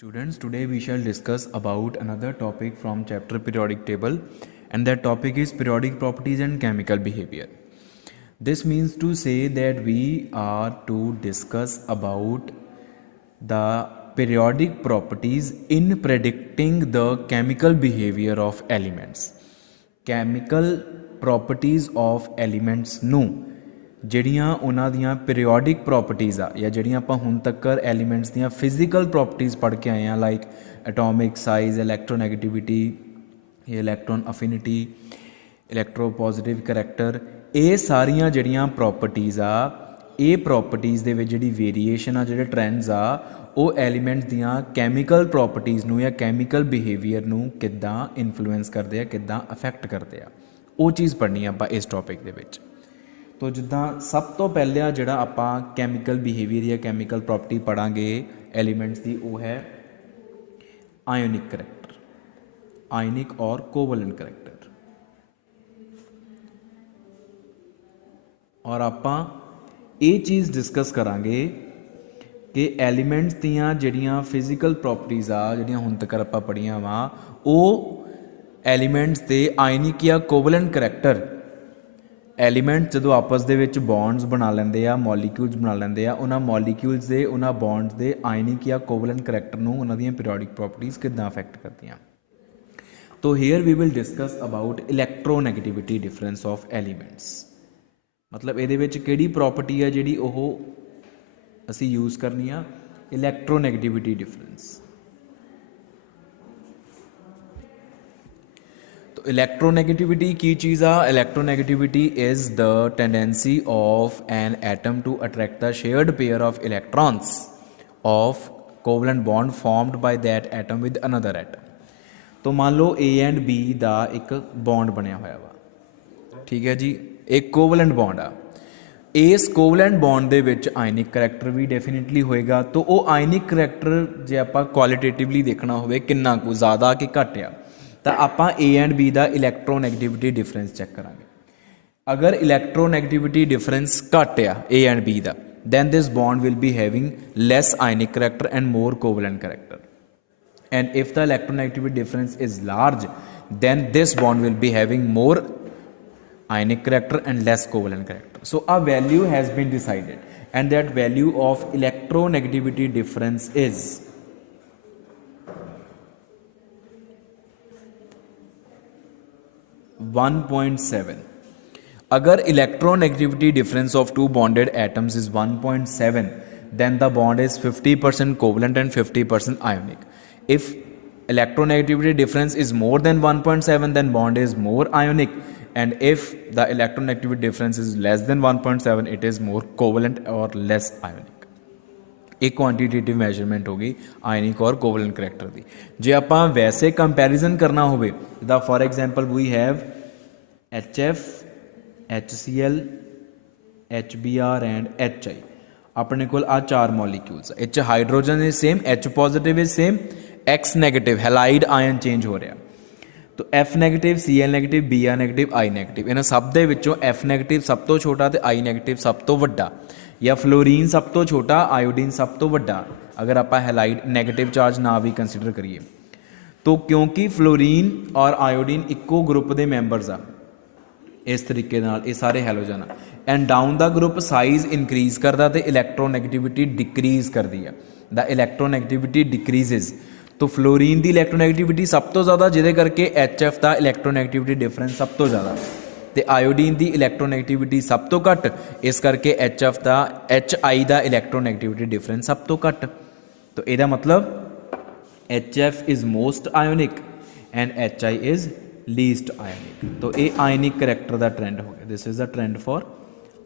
Students, today we shall discuss about another topic from chapter periodic table, and that topic is periodic properties and chemical behavior. This means to say that we are to discuss about the periodic properties in predicting the chemical behavior of elements. Chemical properties of elements ਨੂੰ ਜਿਹੜੀਆਂ ਉਹਨਾਂ ਦੀਆਂ periodic properties ਆ ਜਾਂ ਜਿਹੜੀਆਂ ਆਪਾਂ ਹੁਣ ਤੱਕ ਐਲੀਮੈਂਟਸ ਦੀਆਂ ਫਿਜ਼ੀਕਲ ਪ੍ਰੋਪਰਟੀਜ਼ ਪੜ੍ਹ ਕੇ ਆਏ ਆ, like atomic size, electronegativity, electron affinity, electropositive character, ਇਹ ਸਾਰੀਆਂ ਜਿਹੜੀਆਂ ਪ੍ਰੋਪਰਟੀਜ਼ ਆ, ਇਹ ਪ੍ਰੋਪਰਟੀਜ਼ ਦੇ ਵਿੱਚ ਜਿਹੜੀ ਵੇਰੀਏਸ਼ਨ ਆ, ਜਿਹੜੇ ਟ੍ਰੈਂਡਸ ਆ, ਉਹ ਐਲੀਮੈਂਟਸ ਦੀਆਂ ਕੈਮੀਕਲ ਪ੍ਰੋਪਰਟੀਜ਼ ਨੂੰ ਜਾਂ ਕੈਮੀਕਲ ਬਿਹੇਵੀਅਰ ਨੂੰ ਕਿੱਦਾਂ ਇਨਫਲੂਐਂਸ ਕਰਦੇ ਆ, ਕਿੱਦਾਂ ਅਫੈਕਟ ਕਰਦੇ ਆ, ਉਹ ਚੀਜ਼ ਪੜ੍ਹਨੀ ਆ ਆਪਾਂ ਇਸ ਟੌਪਿਕ ਦੇ ਵਿੱਚ। ਤੋ ਜਿੱਦਾਂ ਸਭ ਤੋਂ ਪਹਿਲਾਂ ਜਿਹੜਾ ਆਪਾਂ ਕੈਮੀਕਲ ਬਿਹੇਵੀਅਰ ਜਾਂ ਕੈਮੀਕਲ ਪ੍ਰੋਪਰਟੀ ਪੜ੍ਹਾਂਗੇ ਐਲੀਮੈਂਟਸ ਦੀ, ਉਹ ਹੈ ਆਇਓਨਿਕ ਕਰੈਕਟਰ, ਆਇਨਿਕ ਔਰ ਕੋਵਲੈਂਟ ਕਰੈਕਟਰ। ਔਰ ਆਪਾਂ ਇਹ ਚੀਜ਼ ਡਿਸਕਸ ਕਰਾਂਗੇ ਕਿ ਐਲੀਮੈਂਟਸ ਦੀਆਂ ਜਿਹੜੀਆਂ ਫਿਜ਼ੀਕਲ ਪ੍ਰੋਪਰਟੀਜ਼ ਆ, ਜਿਹੜੀਆਂ ਹੁਣ ਤੱਕ ਆਪਾਂ ਪੜ੍ਹੀਆਂ ਵਾ, ਉਹ ਐਲੀਮੈਂਟਸ ਦੇ ਆਇਨਿਕ ਜਾਂ ਕੋਵਲੈਂਟ ਕਰੈਕਟਰ, ਐਲੀਮੈਂਟ ਜਦੋਂ ਆਪਸ ਦੇ ਵਿੱਚ ਬੌਂਡਸ ਬਣਾ ਲੈਂਦੇ ਆ, ਮੋਲੀਕਿਊਲਸ ਬਣਾ ਲੈਂਦੇ ਆ, ਉਹਨਾਂ ਮੋਲੀਕਿਊਲਸ ਦੇ, ਉਹਨਾਂ ਬੌਂਡਸ ਦੇ ਆਇਨਿਕ ਜਾਂ ਕੋਵਲੈਂਟ ਕਰੈਕਟਰ ਨੂੰ ਉਹਨਾਂ ਦੀਆਂ ਪੀਰੀਓਡਿਕ ਪ੍ਰੋਪਰਟੀਜ਼ ਕਿੱਦਾਂ ਅਫੈਕਟ ਕਰਦੀਆਂ। ਤੋ here we will discuss about electronegativity difference of elements. ਮਤਲਬ ਇਹਦੇ ਵਿੱਚ ਕਿਹੜੀ ਪ੍ਰੋਪਰਟੀ ਆ ਜਿਹੜੀ ਉਹ ਅਸੀਂ ਯੂਜ਼ ਕਰਨੀ ਆ, ਇਲੈਕਟ੍ਰੋਨੈਗੇਟਿਵਿਟੀ ਡਿਫਰੈਂਸ। Electronegativity की चीज़ आ, electronegativity is the tendency of an atom to attract the shared pair of electrons of covalent bond formed by that atom with another atom। तो मान लो A and B ਦਾ ਇੱਕ ਬੌਂਡ ਬਣਿਆ ਹੋਇਆ ਵਾ, ਠੀਕ ਹੈ ਜੀ, ਇੱਕ ਕੋਵਲੈਂਟ ਬੌਂਡ ਆ। ਇਸ ਕੋਵਲੈਂਟ ਬੌਂਡ ਦੇ ਵਿੱਚ ਆਇਨਿਕ ਕਰੈਕਟਰ ਵੀ ਡੈਫੀਨਿਟਲੀ ਹੋਏਗਾ। ਤਾਂ ਉਹ ਆਇਨਿਕ ਕਰੈਕਟਰ ਜੇ ਆਪਾਂ ਕੁਆਲੀਟੇਟਿਵਲੀ ਦੇਖਣਾ ਹੋਵੇ ਕਿੰਨਾ ਕੁ ਜ਼ਿਆਦਾ ਕਿ ਘੱਟ ਆ, ਤਾਂ ਆਪਾਂ A ਐਂਡ B ਦਾ ਇਲੈਕਟ੍ਰੋਨੈਗੇਟਿਵਿਟੀ ਡਿਫਰੈਂਸ ਚੈੱਕ ਕਰਾਂਗੇ। ਅਗਰ ਇਲੈਕਟ੍ਰੋਨੈਗੇਟਿਵਿਟੀ ਡਿਫਰੈਂਸ ਘੱਟ ਆ A ਐਂਡ B ਦਾ, then this bond will be having less ionic character and more covalent character, and if the electronegativity difference is large, then this bond will be having more ionic character and less covalent character. So a value has been decided, and that value of electronegativity difference is 1.7। अगर electronegativity difference of two bonded atoms is 1.7, then the bond is 50% covalent and 50% ionic. If electronegativity difference is more than 1.7, then bond is more ionic, and if the electronegativity difference is less than 1.7, it is more covalent or less ionic। एक quantitative मैजरमेंट होगी आयनिक और covalent character की। जे ਆਪਾਂ वैसे comparison करना होवे दा for example we have HF, HCl, HBr and HI। अपने कोल आ चार molecules, each hydrogen is same, H positive is same, X negative halide ion change हो रहा। तो F negative, Cl negative, Br negative, I negative, इन्हां सब दे विचों F नेगेटिव सब तो छोटा ते I नेगेटिव सब तो वड्डा, या फ्लोरीन सब तो छोटा, आयोडीन सब तो वड्डा, अगर आप हैलाइड नेगेटिव चार्ज ना भी कंसीडर करिए। तो क्योंकि फ्लोरीन और आयोडीन इक्को ग्रुप के मैंबरस आ, इस तरीके नाल ये सारे हैलोजन आ, and down the group size increase करता तो इलैक्ट्रोनैगेटिविटी डिक्रीज करती है, द इलैक्ट्रोनैगेटिविटी डिक्रीजेज। तो फ्लोरीन की इलैक्ट्रोनैगेटिविटी सब तो ज़्यादा, जिहदे करके HF का इलैक्ट्रोनैगेटिविटी डिफरेंस सब तो ज़्यादा, तो आयोडीन की इलैक्ट्रोनैगेटिविटी सब तो घट, इस करके HF का HI का इलैक्ट्रोनैगेटिविटी डिफरेंस सब तो घट। तो यदा मतलब HF is most ionic and HI is least ionic. तो ये आयनिक करैक्टर का ट्रेंड हो गया। This is the trend for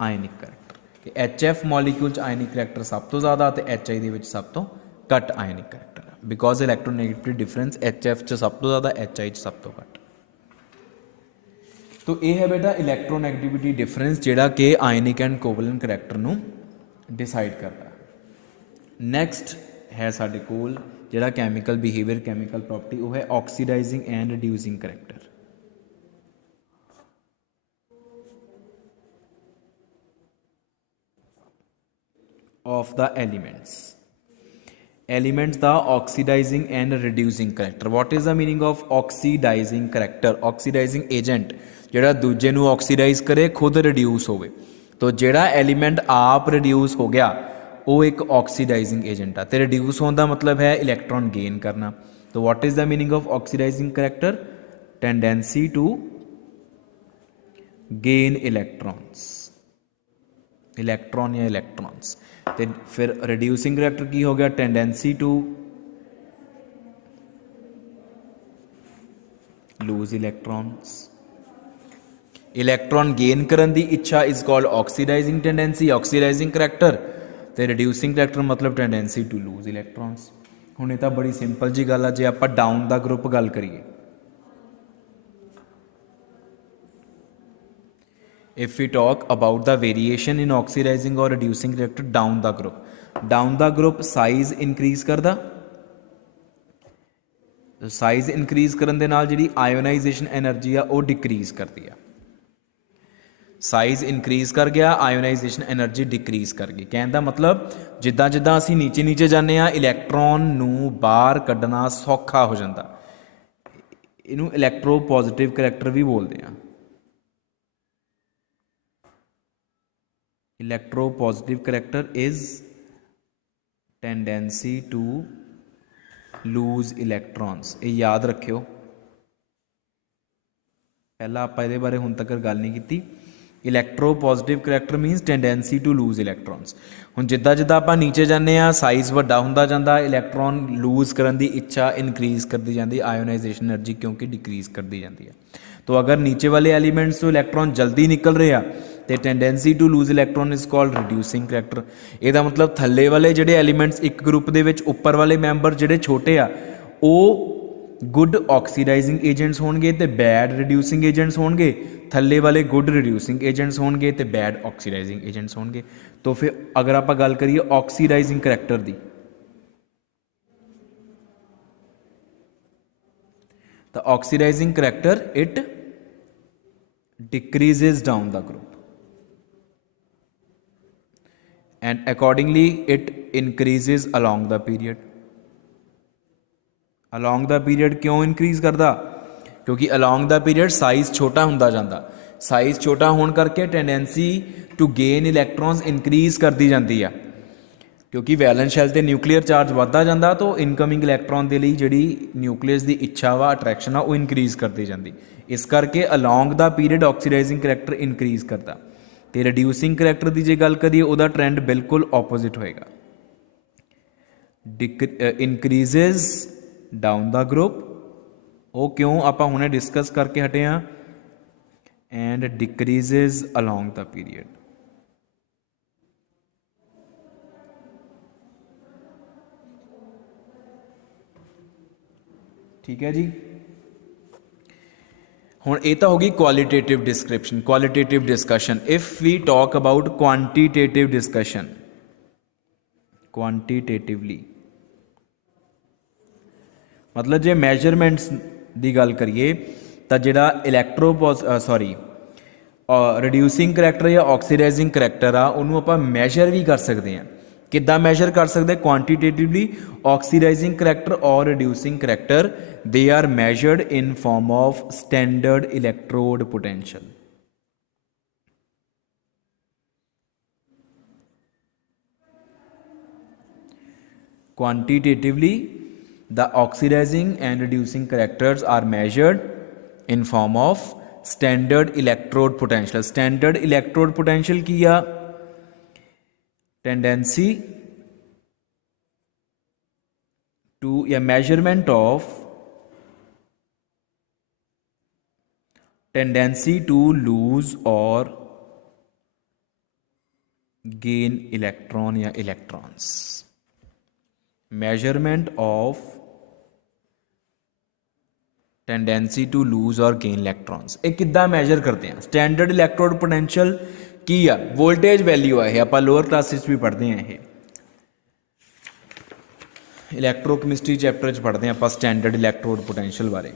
ionic character कि HF मॉलिक्यूल आयनिक करैक्टर सब तो ज़्यादा तो HI दे विच सब तो घट आयनिक करैक्टर, बिकॉज इलैक्ट्रोनैगेटिविटी डिफरेंस HF च सब तो ज़्यादा, HI च सब तो घट। तो यह है बेटा इलैक्ट्रोनैगेटिविटी डिफरेंस जिहड़ा कि आयनिक एंड कोवलेंट करैक्टर नूं डिसाइड करता है। नैक्सट है साडे कोल जिहड़ा कैमिकल बिहेवियर, कैमिकल प्रॉपर्टी, वो है oxidising and reducing character of the elements. Elements the oxidising and reducing character. What is the meaning of oxidising character? Oxidising agent ਜਿਹੜਾ ਦੂਜੇ ਨੂੰ ਆਕਸੀਡਾਈਜ਼ ਕਰੇ, ਖੁਦ ਰਿਡਿਊਸ ਹੋਵੇ। तो ਜਿਹੜਾ एलीमेंट आप रिड्यूस हो गया वो एक ऑक्सीडाइजिंग एजेंट आ। तो रिड्यूस होने का मतलब है इलैक्ट्रॉन गेन करना। तो what is the meaning of oxidising character? Tendency to gain electrons, electron या इलैक्ट्रॉन्स। तो फिर रिड्यूसिंग करैक्टर की हो गया? Tendency to lose electrons. Electron gain करने की इच्छा is called oxidizing tendency, oxidizing character. तो रिड्यूसिंग करैक्टर मतलब टेंडेंसी टू लूज इलैक्ट्रॉन्स। हुण ये तो बड़ी सिंपल जी गल है। जे आप डाउन द ग्रुप गल करिए, if we talk about the variation in oxidizing और reducing character down the group, down the group size increase करदा, साइज इनक्रीज करन दे नाल जिहड़ी आयोनाइजेशन एनर्जी आ वो डिक्रीज करती है। साइज इनक्रीज कर गया, आयोनाइजेशन एनर्जी डिक्रीज कर गई। कहने का मतलब जिदा जिदा असी नीचे नीचे जाने इलैक्ट्रॉन नूं बाहर कढ़ना सौखा हो जाता। इनू इलैक्ट्रो पॉजिटिव करैक्टर भी बोलते हैं। Electropositive character is tendency to lose electrons. ये याद रखियो, पहला आप ये बारे हुण तक गल नहीं की। Electropositive character means tendency to lose electrons. हुण जिद्दां जिद्दां आपां नीचे जाने साइज वड्डा हुंदा जांदा, इलैक्ट्रॉन लूज करन दी इच्छा इनक्रीज करती जाती, आयोनाइजेशन एनर्जी क्योंकि डिक्रीज करती जाती है। तो अगर नीचे वाले एलीमेंट्स तो इलैक्ट्रॉन जल्दी निकल रहे हैं तो tendency to lose electron is called reducing character. ਇਹਦਾ मतलब थल्ले वाले ਜਿਹੜੇ एलीमेंट्स एक ग्रुप ਦੇ ਵਿੱਚ ਉੱਪਰ वाले मैंबर ਜਿਹੜੇ ਛੋਟੇ ਆ ਉਹ गुड ऑक्सीडाइजिंग एजेंट्स होणगे ते बैड रिड्यूसिंग एजेंट्स होणगे, थल्ले वाले गुड रिड्यूसिंग एजेंट्स होणगे ते बैड ऑक्सीडाइजिंग एजेंट्स होणगे। तो फिर अगर आप गल करिए ऑक्सीडाइजिंग करैक्टर दी, तो oxidising character it decreases down the group and accordingly it increases along the period. Along the period क्यों इनक्रीज करता? क्योंकि अलोंग द पीरियड साइज छोटा होंदा जाता। साइज छोटा होने करके टेंडेंसी टू गेन इलैक्ट्रॉन्स इनक्रीज करती जाती है, क्योंकि वैलेंस शैल ते न्यूक्लीयर चार्ज बढ़ता जाता। तो इनकमिंग इलैक्ट्रॉन के लिए जिहड़ी न्यूक्लियस की इच्छा वा अट्रैक्शन आ वो इनक्रीज करती जाती। इस करके along the period oxidising character increase करता। तो रिड्यूसिंग करैक्टर की जे गल करिए उहदा ट्रेंड बिल्कुल ऑपोजिट होएगा, इनक्रीजेज डाउन द ग्रुप। वो क्यों आपां हुणे डिस्कस करके हटे हैं। And decreases along the period. ठीक है जी। हुण ये तो होगी qualitative description, qualitative discussion. If we talk about quantitative discussion, quantitatively मतलब जे मैजरमेंट्स की गल करिए तो जिहड़ा इलैक्ट्रो रिड्यूसिंग करैक्टर या ऑक्सीडाइजिंग करैक्टर आ उन्होंने आपां मैजर भी कर सकते हैं। किद्दां मैजर कर सकते? क्वांटिटेटिवली। ऑक्सीडाइजिंग करैक्टर और reducing character they are measured in form of standard electrode potential. Quantitatively, the oxidizing and reducing characters are measured in form of standard electrode potential. Standard electrode potential की आ? Tendency to या measurement of tendency to lose or gain electron या electrons. Measurement of tendency to lose और gain electrons. ये किद्दां measure करते हैं? Standard electrode potential की आ? Voltage value है, आप लोअर क्लासिस भी पढ़ते हैं। ये इलैक्ट्रोकैमिस्ट्री चैप्टर पढ़ते हैं आप स्टैंडर्ड इलैक्ट्रोड पोटेंशियल बारे।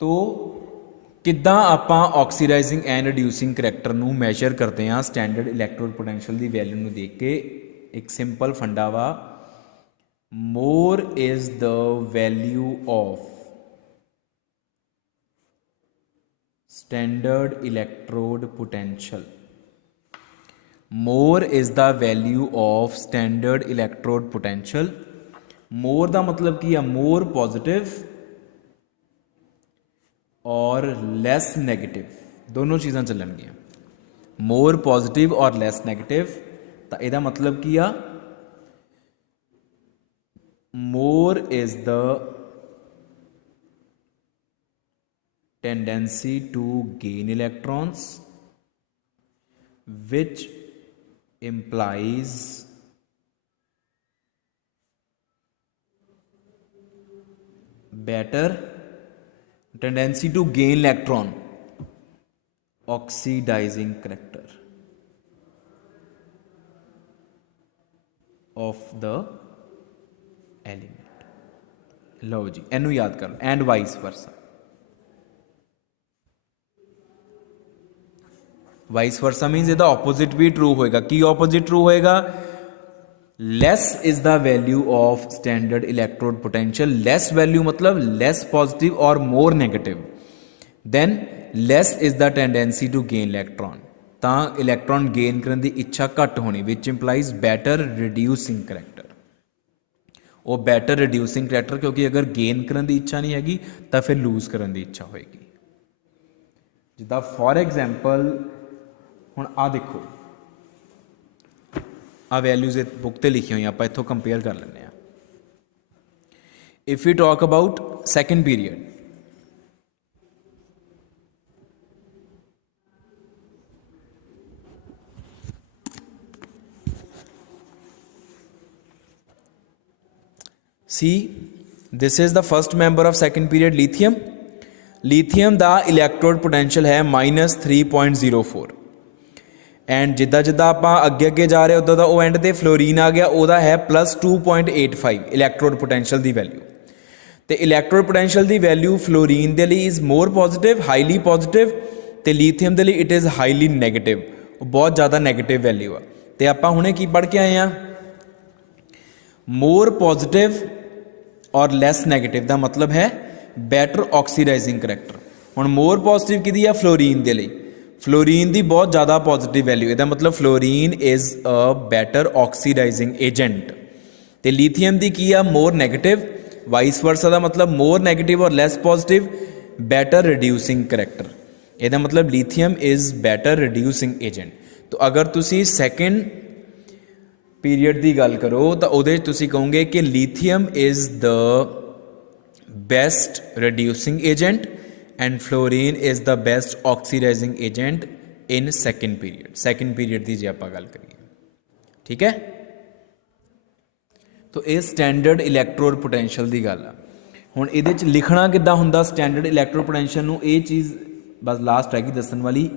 तो किद्दां आपां ऑक्सीडाइजिंग एंड रिड्यूसिंग करैक्टर नूं मैजर करते हैं स्टैंडर्ड इलैक्ट्रोड पोटेंशियल की वैल्यू नूं देख के? एक सिंपल फंडा वा more is the value of standard electrode potential. More is the value of standard electrode potential. More ਦਾ मतलब ਕੀ ਆ, more positive और less negative, दोनों चीज़ां ਚੱਲਣਗੀਆਂ। more positive और less negative, ਤਾਂ ਇਹਦਾ मतलब ਕੀ ਆ, more is the tendency to gain electrons, which implies better tendency to gain electron oxidizing character of the element। लो जी इनू याद कर लो, and vice versa. Vice versa means ਇਹਦਾ ऑपोजिट भी ट्रू होएगा। की ऑपोजिट ट्रू होएगा? Less is the value of standard electrode potential. Less value मतलब लेस पॉजिटिव और more negative, then less is the tendency to gain electron. ਤਾਂ electron gain ਕਰਨ ਦੀ ਇੱਛਾ ਘੱਟ ਹੋਣੀ, ਵਿਚ ਇੰਪਲਾਈਜ਼ ਬੈਟਰ ਰਿਡਿਊਸਿੰਗ ਕਰੈਕਟਰ। ਉਹ ਬੈਟਰ ਰਿਡਿਊਸਿੰਗ ਕਰੈਕਟਰ, ਕਿਉਂਕਿ ਅਗਰ ਗੇਨ ਕਰਨ ਦੀ ਇੱਛਾ ਨਹੀਂ ਹੈਗੀ ਤਾਂ ਫਿਰ ਲੂਜ਼ ਕਰਨ ਦੀ ਇੱਛਾ ਹੋਏਗੀ। ਜਿੱਦਾਂ ਫੋਰ ਐਗਜ਼ਾਮਪਲ ਹੁਣ ਆ ਦੇਖੋ, ਆ ਵੈਲਿਊਜ਼ ਬੁੱਕ ਤੇ ਲਿਖੀ ਹੋਈਆਂ, ਆਪਾਂ ਇੱਥੋਂ ਕੰਪੇਅਰ ਕਰ ਲੈਂਦੇ ਹਾਂ। If you talk about second period, see this is the first member of second period, lithium। lithium the electrode potential ਹੈ -3.04 ਐਂਡ ਜਿੱਦਾਂ ਜਿੱਦਾਂ ਆਪਾਂ ਅੱਗੇ ਅੱਗੇ ਜਾ ਰਹੇ ਉੱਦਾਂ ਦਾ ਉਹ ਐਂਡ ਤੇ ਫਲੋਰੀਨ ਆ ਗਿਆ, ਉਹਦਾ ਹੈ +2.85 ਇਲੈਕਟ੍ਰੋਡ ਪੋਟੈਂਸ਼ੀਅਲ ਦੀ ਵੈਲਿਊ। ਤੇ ਇਲੈਕਟ੍ਰੋਡ ਪੋਟੈਂਸ਼ੀਅਲ ਦੀ ਵੈਲਿਊ ਫਲੋਰੀਨ ਦੇ ਲਈ is more positive, highly positive, ਤੇ ਲੀਥੀਅਮ ਦੇ ਲਈ ਇਟ ਇਜ਼ ਹਾਈਲੀ ਨੈਗੇਟਿਵ, ਉਹ ਬਹੁਤ ਜ਼ਿਆਦਾ ਨੈਗੇਟਿਵ ਵੈਲਿਊ ਆ। ਤੇ ਆਪਾਂ ਹੁਣੇ ਕੀ ਪੜ੍ਹ ਕੇ ਆਏ ਆ, ਮੋਰ ਪੋਜ਼ਿਟਿਵ और लैस नैगेटिव का मतलब है बैटर ऑक्सीडाइजिंग करैक्टर। हुण मोर पॉजिटिव किहदी आ, फ्लोरीन दे लई। फ्लोरीन की बहुत ज़्यादा पॉजिटिव वैल्यू, इसका मतलब fluorine is a better oxidising agent. तो लीथीअम की की आ, मोर नैगेटिव। वाइस वर्सा का मतलब मोर नैगेटिव और lace positive, batter reducing character. इसका मतलब लीथीअम इज़ बैटर रिड्यूसिंग एजेंट। तो अगर तुसी सैकेंड पीरीयड की गल करो तो वो कहोगे कि lithium is the best reducing agent and fluorine is the best oxidizing agent in second period. Second period की जे आप गल करिए, ठीक है। तो ये स्टैंडर्ड इलैक्ट्रोड पोटैंशियल की गल आ। हुण इहदे च लिखना किद्दां हुंदा स्टैंडर्ड इलैक्ट्रोड पोटैंशियल नूं, ये चीज़ बस लास्ट हैगी दस्सण वाली।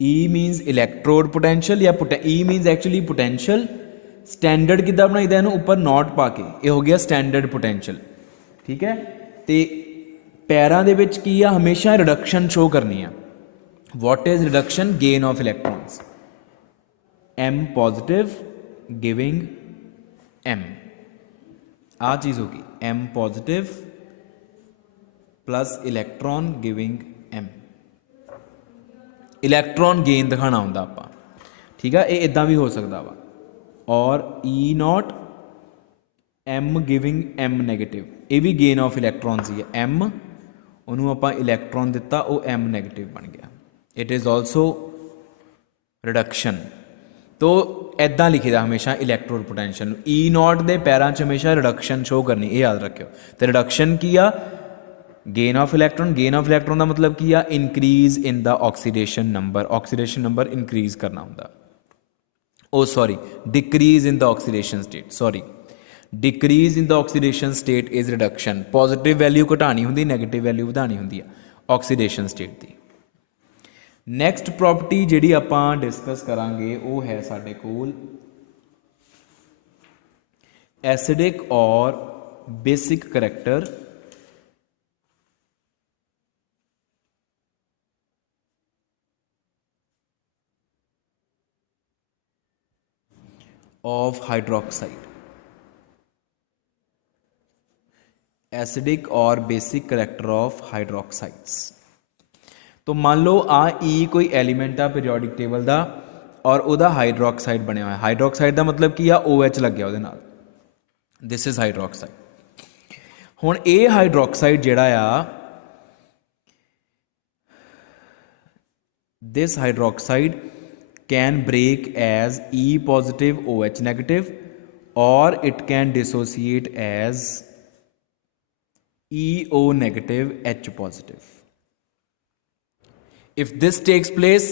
E मीनस इलैक्ट्रोड पोटैंशियल या E means actually potential. Standard किद्दां बनाईदा इहनूं उपर नॉट पा के, ये हो गया स्टैंडर्ड पोटैंशियल, ठीक है। तो पैरां दे विच की आ, हमेशा रिडक्शन शो करनी है। What is reduction? Gain of electrons. M positive giving M, आ चीज़ होगी M positive plus electron giving M। Electron gain दिखाना होंदा आपां, ठीक है। ये इदां भी हो सकता वा। और E0 M giving M negative, ये भी गेन ऑफ इलैक्ट्रॉन्स ही है। M उन्होंने आपां इलैक्ट्रॉन दिता, वो M नैगेटिव बन गया, इट इज़ ऑल्सो रिडक्शन। तो इदां लिखी दा हमेशा इलैक्ट्रोड पोटैंशियल। E0 के पैरां च हमेशा रिडक्शन शो करनी, ये याद रखियो। तो रिडक्शन की आ, gain of electron. Gain of electron का मतलब की आ, increase in the oxidation number. Oxidation number increase करना होंदा। Oh sorry, decrease in the oxidation state, sorry, decrease in the oxidation state is reduction. Positive value घटानी होंदी, negative value ਵਧਾਣੀ ਹੁੰਦੀ ਆ ऑक्सीडेशन स्टेट की। नैक्सट प्रॉपर्टी जिहड़ी आपां डिस्कस करांगे वो है साडे कोल एसिडिक और basic character of hydroxide। Acidic और बेसिक करैक्टर ऑफ हाइड्रोक्साइड्स। तो मान लो आ ई कोई एलीमेंट आ पीरियोडिक टेबल का और ਉਹਦਾ हाइड्रोक्साइड बनया हुआ। हाइड्रोक्साइड का मतलब की आ OH लग गया ਉਹਦੇ ਨਾਲ। This is hydroxide. हुण ये हाइड्रोक्साइड जिहड़ा आ, this hydroxide can break as E positive OH negative और it can dissociate as EO negative H positive. If this takes place,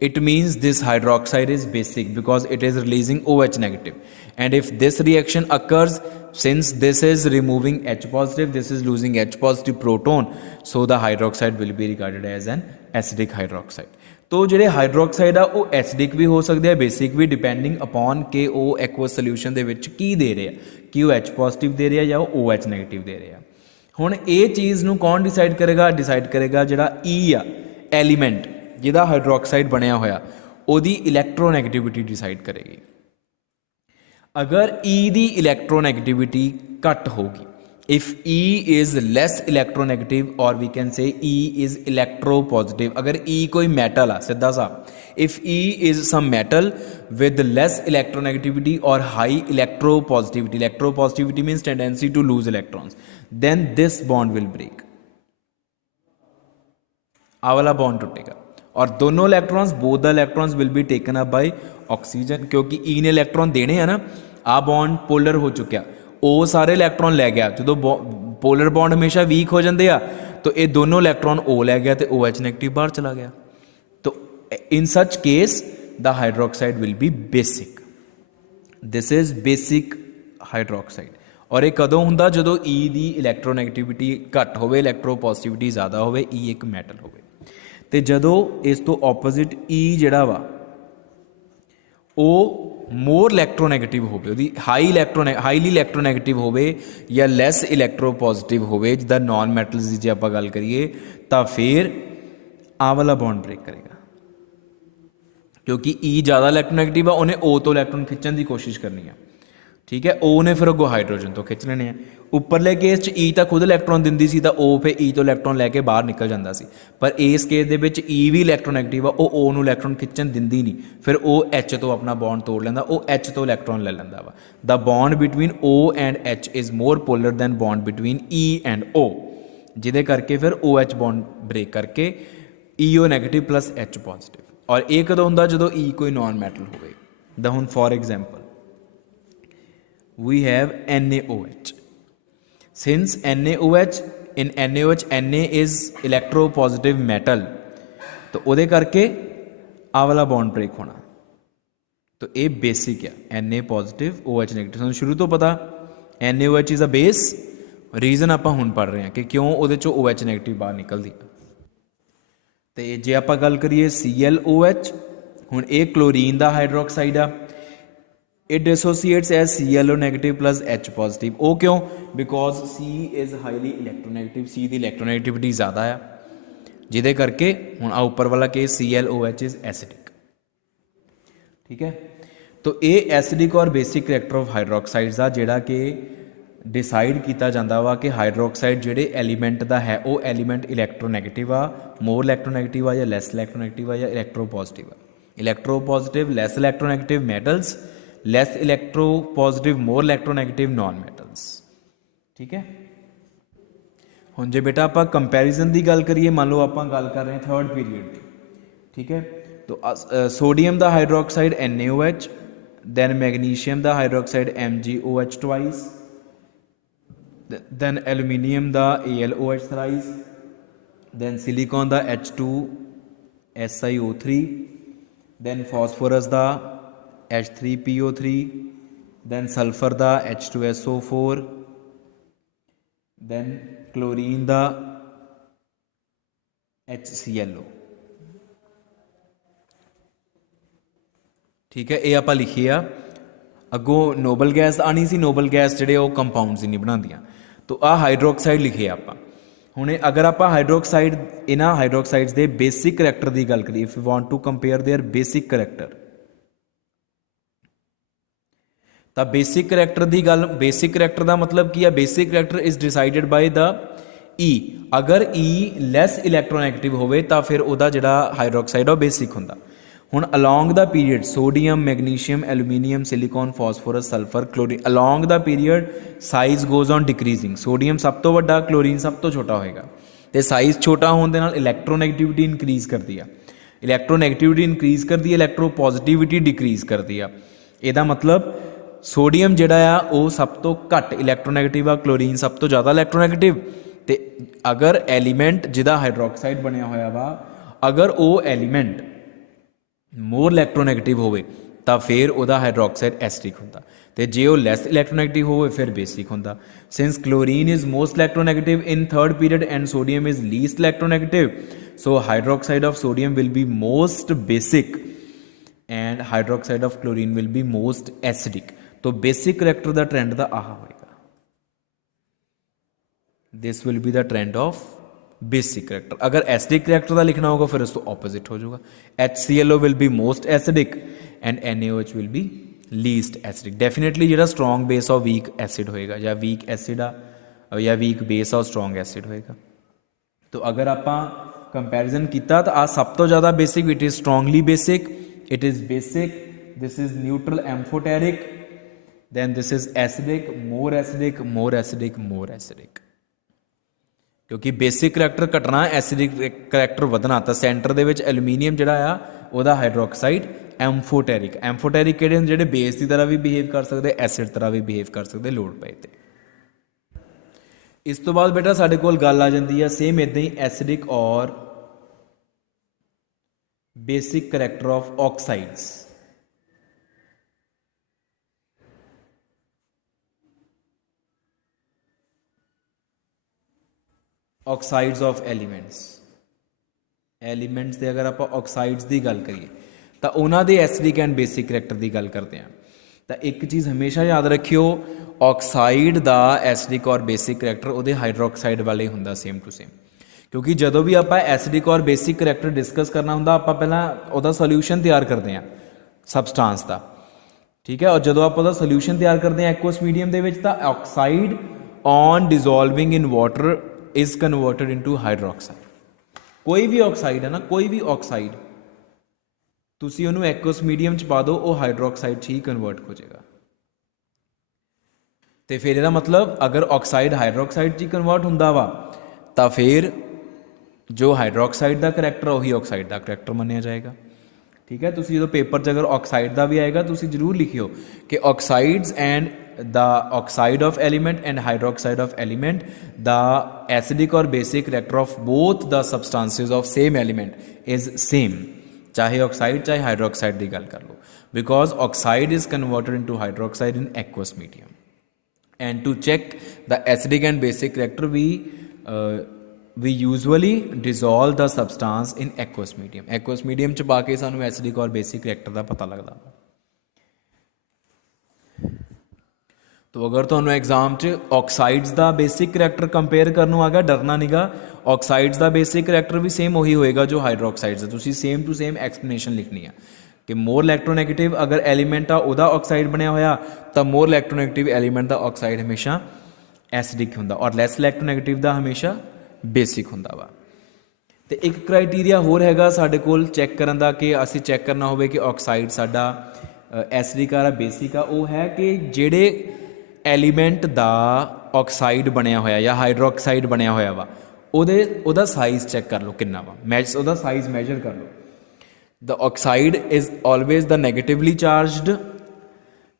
it means this hydroxide is basic because it is releasing OH negative. And if this reaction occurs, since this is removing H positive, this is losing H positive proton, so the hydroxide will be regarded as an acidic hydroxide. तो ਜਿਹੜੇ hydroxide ਆ ਉਹ acidic ਵੀ ਹੋ ਸਕਦੇ ਆ, basic ਵੀ, depending upon ਕਿ ਉਹ ਐਕਵਸ solution ਦੇ ਵਿੱਚ ਕੀ ਦੇ ਰਿਹਾ, ਕਿ ਉਹ H ਪੋਜ਼ਿਟਿਵ ਦੇ ਰਿਹਾ ਜਾਂ ਉਹ OH ਨੈਗੇਟਿਵ ਦੇ ਰਿਹਾ। ਹੁਣ ਇਹ ਚੀਜ਼ ਨੂੰ ਕੌਣ ਡਿਸਾਈਡ ਕਰੇਗਾ? ਡਿਸਾਈਡ ਕਰੇਗਾ ਜਿਹੜਾ E ਆ एलीमेंट जिहदा हाइड्रोक्साइड बनया होया ओदी इलैक्ट्रोनैगेटिविटी डिसाइड करेगी। अगर E दी इलैक्ट्रोनैगेटिविटी घट होगी, if E is less electronegative और we can say E is electropositive. अगर E कोई मैटल आ, सीधा सा, if E is some metal with less electronegativity और high electropositivity, electropositivity means tendency to lose electrons, then this bond will break. आ वाला bond टूटेगा और दोनों electrons, both the electrons will be taken up by oxygen, क्योंकि E ने electron देने हैं ना। आ बॉन्ड पोलर हो चुका, वो सारे इलैक्ट्रॉन लै गया। जो पोलर बॉन्ड हमेशा वीक हो जाते हैं, तो ये दोनों इलैक्ट्रॉन O लै गया तो OH नैगेटिव बाहर चला गया। तो in such case the hydroxide will be basic. This is basic hydroxide. और ये कदों हुंदा जदों E दी इलैक्ट्रोनैगेटिविटी घट होवे, इलैक्ट्रोपॉजिटिविटी ज़्यादा होवे, E एक मैटल होवे। तो जदों इस तो ऑपोजिट E जिहड़ा वा ਉਹ मोर इलैक्ट्रोनैगेटिव होवे, ਉਹਦੀ हाईली इलैक्ट्रोनैगेटिव होवे या लैस इलैक्ट्रोपॉजिटिव होवे, जिद्दां नॉन मैटल्स की जे आपां गल करिए, तो फिर आ वाला बॉन्ड ब्रेक करेगा, क्योंकि E ज़्यादा इलैक्ट्रोनैगेटिव आ, उन्हें O तो इलैक्ट्रॉन खिंचण की कोशिश करनी है। ठीक है, O ने फिर अगों हाइड्रोजन तो खिंच लेने हैं। उपरले केस च E तो खुद इलैक्ट्रॉन दिंदी सी, तो O फिर E तो इलैक्ट्रॉन लैके बाहर निकल जाता सी। पर इस केस दे विच E भी इलैक्ट्रोनैगेटिव आ, वो O नूं इलैक्ट्रॉन खिंचण दिंदी नहीं, फिर वो H तो अपना बॉन्ड तोड़ लैंदा, वो H तो इलैक्ट्रॉन ले लैंदा वा। The bond between O and H is more polar than bond between E and O, जिहदे करके फिर OH बॉन्ड ब्रेक करके EO negative plus H positive. और ये कदों हुंदा जदों E कोई नॉन मैटल होवे। द हुण for example we have NaOH. Since NaOH, in NaOH Na is electropositive metal, तो ਉਹਦੇ ਕਰਕੇ ਆ ਵਾਲਾ बॉन्ड ब्रेक होना। तो ये बेसिक है Na पॉजिटिव OH नेगेटिव। ਸਾਨੂੰ शुरू तो पता NaOH is a base. Reason आप ਹੁਣ पढ़ रहे हैं कि क्यों ਉਹਦੇ ਚੋਂ OH नेगेटिव बाहर निकलती है। तो जे आप गल करिए ClOH, ਹੁਣ ਇਹ क्लोरीन का हाइड्रोक्साइड आ, it dissociates as ClO negative plus H positive। वो क्यों? Because C is highly electronegative, C की इलैक्ट्रोनैगेटिविटी ज़्यादा है, जिदे करके हुण आ उपर वाला केस ClOH इज़ एसिडिक। ठीक है, तो ये एसिडिक और बेसिक करैक्टर ऑफ हाइड्रोक्साइड्स आ, जिहड़ा कि डिसाइड किया जाता वा कि हाइड्रोक्साइड जिहड़े एलीमेंट का है, वो एलीमेंट इलैक्ट्रोनैगेटिव आ, मोर इलैक्ट्रोनैगेटिव आ या लैस इलैक्ट्रोनैगेटिव आ या इलैक्ट्रोपॉजिटिव आ। इलैक्ट्रोपॉजिटिव लैस इलैक्ट्रोनैगेटिव मैटल्स, लैस इलैक्ट्रोपॉजिटिव मोर इलैक्ट्रोनैगेटिव नॉन मैटल्स। ठीक है, हुण जे बेटा आप कंपैरिजन की गल करिए, मान लो आप गल कर रहे हैं थर्ड पीरीयड की। ठीक है, तो सोडियम का हाइड्रोक्साइड NaOH, दैन मैगनीशियम का हाइड्रोक्साइड MgOH ट्वाइस, दैन एलूमीनियम का AlOH थ्राइस, दैन सिलिकॉन का H2SiO3, दैन फॉस्फोरस का H3PO3, दैन सल्फर का H2SO4, दैन क्लोरीन का HClO। ठीक है, ये आप लिखिए आ। अगों नोबल गैस आनी सी, नोबल गैस जिहड़े वो कंपाउंड्स ही नहीं बनांदियां। तो आ हाइड्रोक्साइड लिखे आप। हुणे अगर आप हाइड्रोक्साइड इन्हां हाइड्रोक्साइड्स दे बेसिक करैक्टर की गल करिए, if you want to compare their basic character, ਤਾਂ ਬੇਸਿਕ ਕਰੈਕਟਰ ਦੀ ਗੱਲ, ਬੇਸਿਕ ਕਰੈਕਟਰ ਦਾ ਮਤਲਬ ਕੀ ਆ? Basic character is decided by the E. ਅਗਰ ਈ ਲੈਸ ਇਲੈਕਟ੍ਰੋਨੈਗੇਟਿਵ ਹੋਵੇ ਤਾਂ ਫਿਰ ਉਹਦਾ ਜਿਹੜਾ ਹਾਈਡਰੋਕਸਾਈਡ ਆ ਬੇਸਿਕ ਹੁੰਦਾ। ਹੁਣ along the period sodium, magnesium, aluminium, silicon, phosphorus, sulphur, chlorine, along the period size goes on decreasing. Sodium ਸਭ ਤੋਂ ਵੱਡਾ, ਕਲੋਰੀਨ ਸਭ ਤੋਂ ਛੋਟਾ ਹੋਏਗਾ, ਤੇ ਸਾਈਜ਼ ਛੋਟਾ ਹੋਣ ਦੇ ਨਾਲ ਇਲੈਕਟ੍ਰੋਨੈਗੇਟਿਵਿਟੀ ਇਨਕਰੀਜ਼ ਕਰਦੀ ਆ। ਇਲੈਕਟ੍ਰੋਨੈਗੇਟਿਵਿਟੀ ਇਨਕਰੀਜ਼ ਕਰਦੀ ਹੈ, ਇਲੈਕਟ੍ਰੋ ਪੋਜ਼ਿਟਿਵਿਟੀ ਡਿਕਰੀਜ਼ ਕਰਦੀ ਆ। ਇਹਦਾ ਮਤਲਬ ਸੋਡੀਅਮ ਜਿਹੜਾ ਆ ਉਹ ਸਭ ਤੋਂ ਘੱਟ ਇਲੈਕਟ੍ਰੋਨੈਗੇਟਿਵ ਆ, ਕਲੋਰੀਨ ਸਭ ਤੋਂ ਜ਼ਿਆਦਾ ਇਲੈਕਟ੍ਰੋਨੈਗੇਟਿਵ। ਤੇ ਅਗਰ ਐਲੀਮੈਂਟ ਜਿਹਦਾ ਹਾਈਡਰੋਕਸਾਈਡ ਬਣਿਆ ਹੋਇਆ ਵਾ, ਅਗਰ ਉਹ ਐਲੀਮੈਂਟ ਮੋਰ ਇਲੈਕਟ੍ਰੋਨੈਗੇਟਿਵ ਹੋਵੇ ਤਾਂ ਫਿਰ ਉਹਦਾ ਹਾਈਡਰੋਕਸਾਈਡ ਐਸਿਡਿਕ ਹੁੰਦਾ, ਤੇ ਜੇ ਉਹ ਲੈਸ ਇਲੈਕਟ੍ਰੋਨੈਗੇਟਿਵ ਹੋਵੇ ਫਿਰ ਬੇਸਿਕ ਹੁੰਦਾ। Since chlorine is most electronegative in third period and sodium is least electronegative, so hydroxide of sodium will be most basic and hydroxide of chlorine will be most acidic। तो basic character ਦਾ trend ਦਾ ਆਹ ਹੋਏਗਾ, this will be the trend of basic character। अगर acidic character ਦਾ ਲਿਖਣਾ ਹੋਗਾ ਫਿਰ ਉਸ ਤੋਂ opposite ਹੋ ਜਾਊਗਾ। HClO will be most acidic and NaOH will be least acidic. Definitely ਜਿਹੜਾ ਸਟਰੋਂਗ ਬੇਸ ਆ ਉਹ ਵੀਕ ਐਸਿਡ ਹੋਏਗਾ, ਜਾਂ ਵੀਕ ਐਸਿਡ ਆ ਜਾਂ ਵੀਕ ਬੇਸ ਆ ਉਹ ਸਟਰੋਂਗ ਐਸਿਡ ਹੋਏਗਾ। ਤਾਂ ਅਗਰ ਆਪਾਂ ਕੰਪੈਰੀਜ਼ਨ ਕੀਤਾ ਤਾਂ ਆ ਸਭ ਤੋਂ ਜ਼ਿਆਦਾ basic, it is strongly basic, it is basic, this is neutral amphoteric, then this is acidic, more acidic, more acidic, more acidic. ਕਿਉਂਕਿ ਬੇਸਿਕ ਕਰੈਕਟਰ ਘਟਣਾ, ਐਸਿਡਿਕ ਕਰੈਕਟਰ ਵਧਣਾ, ਤਾਂ ਸੈਂਟਰ ਦੇ ਵਿੱਚ ਐਲੂਮੀਨੀਅਮ ਜਿਹੜਾ ਆ ਉਹਦਾ ਹਾਈਡਰੋਕਸਾਈਡ ਐਮਫੋਟੈਰਿਕ। ਐਮਫੋਟੈਰਿਕ ਕਿਹੜੇ ਹੁੰਦੇ? ਜਿਹੜੇ ਬੇਸ ਦੀ ਤਰ੍ਹਾਂ ਵੀ ਬਿਹੇਵ ਕਰ ਸਕਦੇ, ਐਸਿਡ ਤਰ੍ਹਾਂ ਵੀ ਬਿਹੇਵ ਕਰ ਸਕਦੇ ਲੋੜ ਪਏ ਤੇ। ਇਸ ਤੋਂ ਬਾਅਦ ਬੇਟਾ ਸਾਡੇ ਕੋਲ ਗੱਲ ਆ ਜਾਂਦੀ ਆ ਸੇਮ ਇਦਾਂ ਹੀ ਐਸਿਡਿਕ ਔਰ basic character of oxides. Oxides of elements, elements ਦੇ ਅਗਰ ਆਪਾਂ ਆਕਸਾਈਡਸ ਦੀ ਗੱਲ ਕਰੀਏ ਤਾਂ ਉਹਨਾਂ ਦੇ ਐਸਿਡਿਕ ਐਂਡ ਬੇਸਿਕ ਕਰੈਕਟਰ ਦੀ ਗੱਲ ਕਰਦੇ ਹਾਂ। ਤਾਂ ਇੱਕ ਚੀਜ਼ ਹਮੇਸ਼ਾ ਯਾਦ ਰੱਖਿਓ, ਆਕਸਾਈਡ ਦਾ ਐਸਿਡਿਕ ਔਰ ਬੇਸਿਕ ਕਰੈਕਟਰ ਉਹਦੇ ਹਾਈਡਰੋਕਸਾਈਡ ਵਾਲੇ ਹੁੰਦਾ ਸੇਮ ਟੂ ਸੇਮ। ਕਿਉਂਕਿ ਜਦੋਂ ਵੀ ਆਪਾਂ ਐਸਿਡਿਕ ਔਰ ਬੇਸਿਕ ਕਰੈਕਟਰ ਡਿਸਕਸ ਕਰਨਾ ਹੁੰਦਾ ਆਪਾਂ ਪਹਿਲਾਂ ਉਹਦਾ ਸੋਲਿਊਸ਼ਨ ਤਿਆਰ ਕਰਦੇ ਹਾਂ ਸਬਸਟਾਂਸ ਦਾ, ਠੀਕ ਹੈ। ਔਰ ਜਦੋਂ ਆਪਾਂ ਉਹਦਾ ਸੋਲਿਊਸ਼ਨ ਤਿਆਰ ਕਰਦੇ ਹਾਂ ਐਕੁਅਸ ਮੀਡੀਅਮ ਦੇ ਵਿੱਚ, ਤਾਂ oxide on dissolving in water is converted into hydroxide. ਕੋਈ ਵੀ ਆਕਸਾਈਡ ਹੈ ਨਾ, ਕੋਈ ਵੀ ਆਕਸਾਈਡ ਤੁਸੀਂ ਉਹਨੂੰ ਐਕੁਅਸ ਮੀਡੀਅਮ 'ਚ ਪਾ ਦਿਓ, ਉਹ ਹਾਈਡਰੋਕਸਾਈਡ 'ਚ ਹੀ ਕਨਵਰਟ ਹੋ ਜਾਏਗਾ। ਤੇ ਫਿਰ ਇਹਦਾ ਮਤਲਬ ਅਗਰ ਆਕਸਾਈਡ ਹਾਈਡਰੋਕਸਾਈਡ 'ਚ ਹੀ ਕਨਵਰਟ ਹੁੰਦਾ ਵਾ ਤਾਂ ਫਿਰ ਜੋ ਹਾਈਡਰੋਕਸਾਈਡ ਦਾ ਕਰੈਕਟਰ ਉਹੀ ਆਕਸਾਈਡ ਦਾ ਕਰੈਕਟਰ ਮੰਨਿਆ ਜਾਏਗਾ, ਠੀਕ ਹੈ। ਤੁਸੀਂ ਜਦੋਂ ਪੇਪਰ 'ਚ ਅਗਰ ਆਕਸਾਈਡ ਦਾ ਵੀ ਆਏਗਾ ਤੁਸੀਂ ਜ਼ਰੂਰ ਲਿਖਿਓ ਕਿ ਆਕਸਾਈਡਸ and the oxide of element and hydroxide of element, the acidic or basic character of both the substances of same element is same, चाहे oxide चाहे hydroxide ਦੀ ਗੱਲ ਕਰ ਲਓ, because oxide is converted into hydroxide in aqueous medium। and to check the acidic and basic character we usually dissolve the substance in aqueous medium। aqueous medium ਚ ਪਾ ਕੇ ਸਾਨੂੰ acidic और basic character ਦਾ ਪਤਾ ਲੱਗਦਾ। तो अगर ਤੁਹਾਨੂੰ एग्जाम 'ਚ ਆਕਸਾਈਡਸ ਦਾ ਬੇਸਿਕ ਕਰੈਕਟਰ ਕੰਪੇਅਰ ਕਰਨ ਨੂੰ ਆ ਗਿਆ, ਡਰਨਾ ਨੀਗਾ। ਆਕਸਾਈਡਸ ਦਾ ਬੇਸਿਕ ਕਰੈਕਟਰ ਵੀ ਸੇਮ ਉਹੀ ਹੋਏਗਾ ਜੋ ਹਾਈਡਰੋਕਸਾਈਡਸ ਦਾ। ਤੁਸੀਂ ਸੇਮ ਟੂ ਸੇਮ ਐਕਸਪਲੇਨੇਸ਼ਨ ਲਿਖਣੀ ਆ ਕਿ ਮੋਰ ਇਲੈਕਟ੍ਰੋਨੈਗੇਟਿਵ ਅਗਰ ਐਲੀਮੈਂਟ ਆ ਉਹਦਾ ਆਕਸਾਈਡ ਬਣਿਆ ਹੋਇਆ ਤਾਂ ਮੋਰ ਇਲੈਕਟ੍ਰੋਨੈਗੇਟਿਵ ਐਲੀਮੈਂਟ ਦਾ ਆਕਸਾਈਡ ਹਮੇਸ਼ਾ ਐਸਿਡਿਕ ਹੁੰਦਾ, ਔਰ ਲੈਸ ਇਲੈਕਟ੍ਰੋਨੈਗੇਟਿਵ ਦਾ ਹਮੇਸ਼ਾ ਬੇਸਿਕ ਹੁੰਦਾ ਵਾ। ਤੇ ਇੱਕ ਕ੍ਰਾਈਟੀਰੀਆ ਹੋਰ ਹੈਗਾ ਸਾਡੇ ਕੋਲ ਚੈੱਕ ਕਰਨ ਦਾ, ਕਿ ਅਸੀਂ ਚੈੱਕ ਕਰਨਾ ਹੋਵੇ ਕਿ ਆਕਸਾਈਡ ਸਾਡਾ ਐਸਿਡਿਕ ਆ ਬੇਸਿਕ ਆ, ਉਹ ਹੈ ਕਿ ਜਿਹੜੇ ਐਲੀਮੈਂਟ ਦਾ ਆਕਸਾਈਡ ਬਣਿਆ ਹੋਇਆ ਜਾਂ ਹਾਈਡਰੋਕਸਾਈਡ ਬਣਿਆ ਹੋਇਆ ਵਾ ਉਹਦਾ ਸਾਈਜ਼ ਚੈੱਕ ਕਰ ਲਓ ਕਿੰਨਾ ਵਾ, ਉਹਦਾ ਸਾਈਜ਼ ਮੈਜਰ ਕਰ ਲਓ। The oxide is always the negatively charged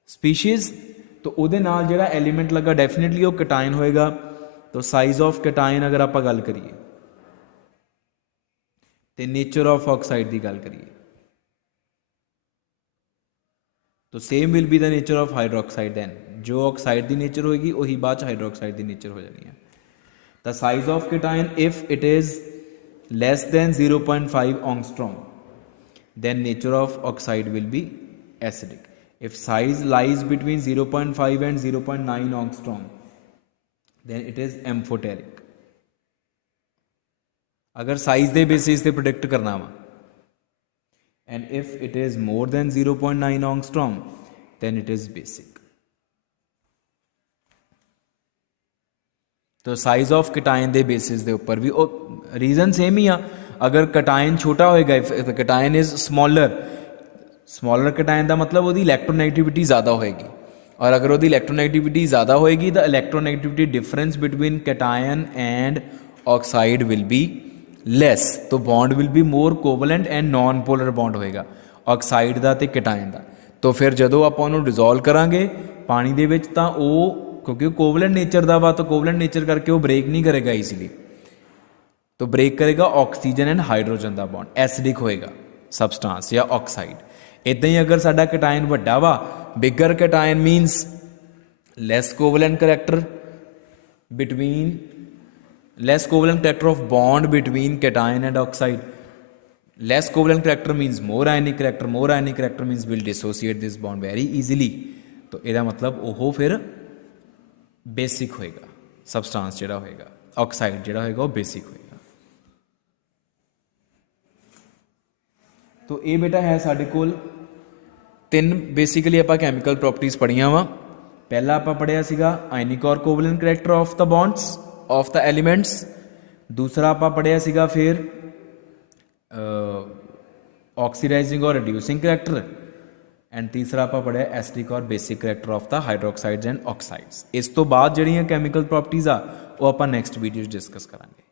species, ਤਾਂ ਉਹਦੇ ਨਾਲ ਜਿਹੜਾ ਐਲੀਮੈਂਟ ਲੱਗਾ ਡੈਫੀਨੇਟਲੀ ਉਹ ਕਟਾਇਨ ਹੋਏਗਾ। ਤਾਂ ਸਾਈਜ਼ ਆਫ ਕਟਾਇਨ ਅਗਰ ਆਪਾਂ ਗੱਲ ਕਰੀਏ ਤੇ ਨੇਚਰ ਆਫ ਆਕਸਾਈਡ ਦੀ ਗੱਲ ਕਰੀਏ तो same will be the nature of hydroxide. Then जो ऑक्साइड की नेचर होएगी वही बाद हाइड्रोक्साइड की नेचर हो जानी है। The size of cation if it is less than 0.5 angstrom then nature of oxide will be acidic। if size lies between 0.5 and 0.9 angstrom then it is amphoteric। अगर size के basis पे predict करना वा and if it is more than 0.9 angstrom then it is basic। तो size of cation के basis के उपर भी रीजन सेम ही आ। अगर कटायन छोटा होएगा, कटायन इज स्मॉलर कटायन का मतलब वो इलैक्ट्रोनैगेटिविटी ज़्यादा होएगी, और अगर वो इलैक्ट्रोनैगेटिविटी ज़्यादा होएगी तो electronegativity difference between cation and oxide will be less, तो bond will be more covalent and non polar bond होएगा ऑक्साइड का तो कटायन का। तो फिर जो आप डिजोल्व करांगे पानी दे विच तां क्योंकि कोवलेंट नेचर का वा, तो कोवलेंट नेचर करके वो ब्रेक नहीं करेगा ईजीली, तो ब्रेक करेगा ऑक्सीजन एंड हाइड्रोजन का बॉन्ड, एसिडिक होएगा सबसटांस या ऑक्साइड। इदां ही अगर साडा कटायन वड्डा वा, bigger cation means less covalent character of bond between cation and oxide, less covalent character means more ionic character means will dissociate this bond very easily। तो ਇਹਦਾ मतलब ਉਹ फिर बेसिक होएगा, सबसटांस ਜਿਹੜਾ होएगा ऑक्साइड ਜਿਹੜਾ होएगा वो बेसिक होएगा। तो ये बेटा है साढ़े कोल तीन बेसिकली आप कैमिकल प्रॉपर्टीज पढ़िया वा। पहला आप पढ़िया सीगा आयनिक और covalent character of the bonds of the elements, दूसरा आप पढ़िया सीगा फिर ऑक्सीडाइजिंग और रिड्यूसिंग करैक्टर, एंड तीसरा आप पढ़िया एसिडिक और basic character of the hydroxides and oxides. इस तो बाद जड़ियाँ कैमिकल प्रॉपर्टीज़ आ वो आप नैक्सट वीडियो डिस्कस करांगे।